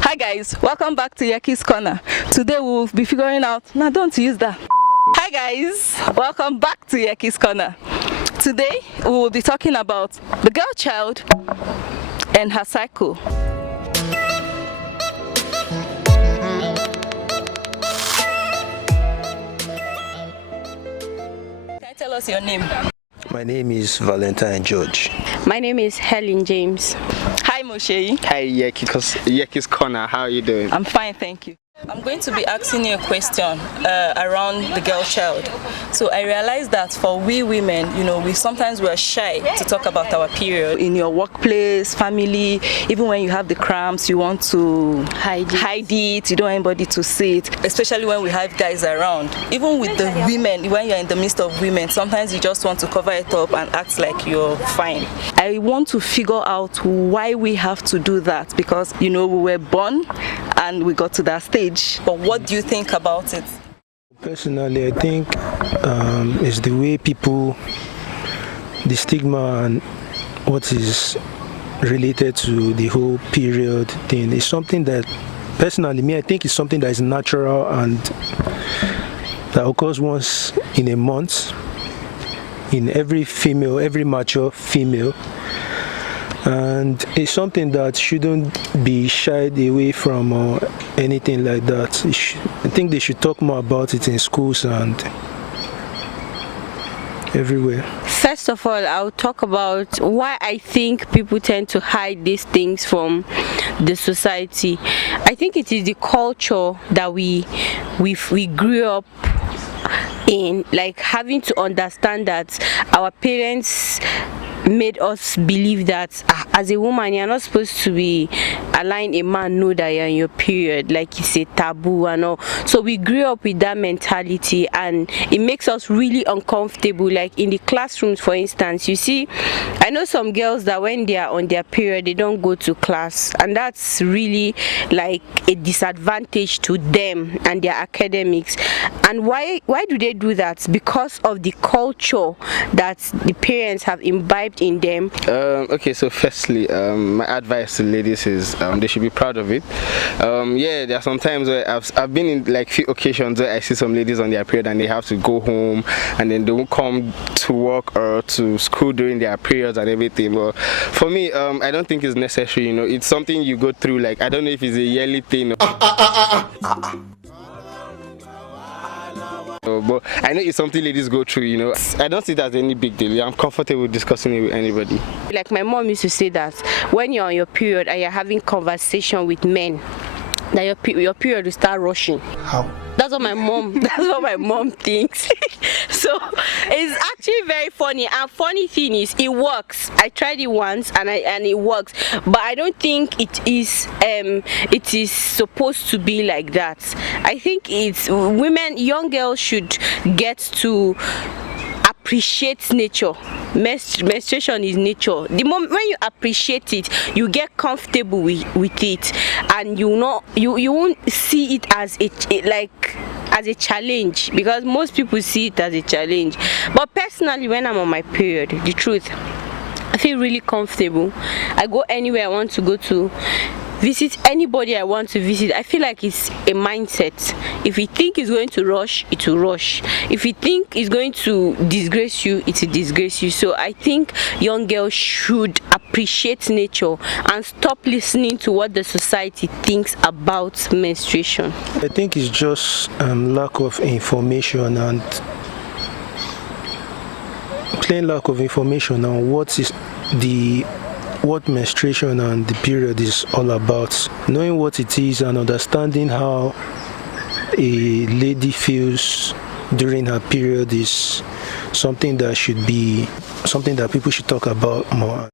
Hi guys, welcome back to Yaki's Corner. Today we'll be figuring out, no, don't use that. Hi guys, welcome back to Yaki's Corner. Today we will be talking about the girl child and her cycle. Can you tell us your name? My name is Valentine George. My name is Helen James. Hi Moshe. Hi Yaki's Corner, how are you doing? I'm fine, thank you. I'm going to be asking you a question around the girl child. So I realized that for we women, we sometimes we're shy to talk about our period. In your workplace, family, even when you have the cramps, you want to hide it. You don't want anybody to see it, especially when we have guys around. Even with the women, when you're in the midst of women, sometimes you just want to cover it up and act like you're fine. I want to figure out why we have to do that, because we were born and we got to that stage. But what do you think about it? Personally, I think it's the way people, the stigma and what is related to the whole period thing is something that, personally, I think it's something that is natural and that occurs once in a month in every mature female. And it's something that shouldn't be shied away from or anything like that. I think they should talk more about it in schools and everywhere. First of all, I'll talk about why I think people tend to hide these things from the society. I think it is the culture that we grew up in, like having to understand that our parents made us believe that as a woman you're not supposed to be allowing a man know that you're in your period, like it's a taboo and all. So we grew up with that mentality and it makes us really uncomfortable. Like in the classrooms, for instance, you see, I know some girls that when they are on their period they don't go to class, and that's really like a disadvantage to them and their academics. And why do they do that? Because of the culture that the parents have imbibed in them. Okay, so firstly, my advice to ladies is they should be proud of it. Yeah, there are some times where I've been in like few occasions where I see some ladies on their period and they have to go home and then they won't come to work or to school during their periods and everything. But for me, I don't think it's necessary. It's something you go through. Like, I don't know if it's a yearly thing. But I know it's something ladies go through, I don't see that as any big deal. I'm comfortable discussing it with anybody. Like my mom used to say that when you're on your period and you're having conversation with men, that your period will start rushing. How? That's what my mom thinks. So it's actually very funny. And funny thing is, it works. I tried it once and it works. But I don't think it is supposed to be like that. I think it's young girls should get to appreciate nature. Menstruation is nature. The moment when you appreciate it, you get comfortable with it, and you won't see it as a challenge, because most people see it as a challenge. But personally, when I'm on my period, the truth, I feel really comfortable. I go anywhere I want to go to, visit anybody I want to visit. I feel like it's a mindset. If you think it's going to rush, it will rush. If you think it's going to disgrace you, it will disgrace you. So I think young girls should appreciate nature and stop listening to what the society thinks about menstruation. I think it's just lack of information and plain lack of information on what menstruation and the period is all about. Knowing what it is and understanding how a lady feels during her period is something that people should talk about more.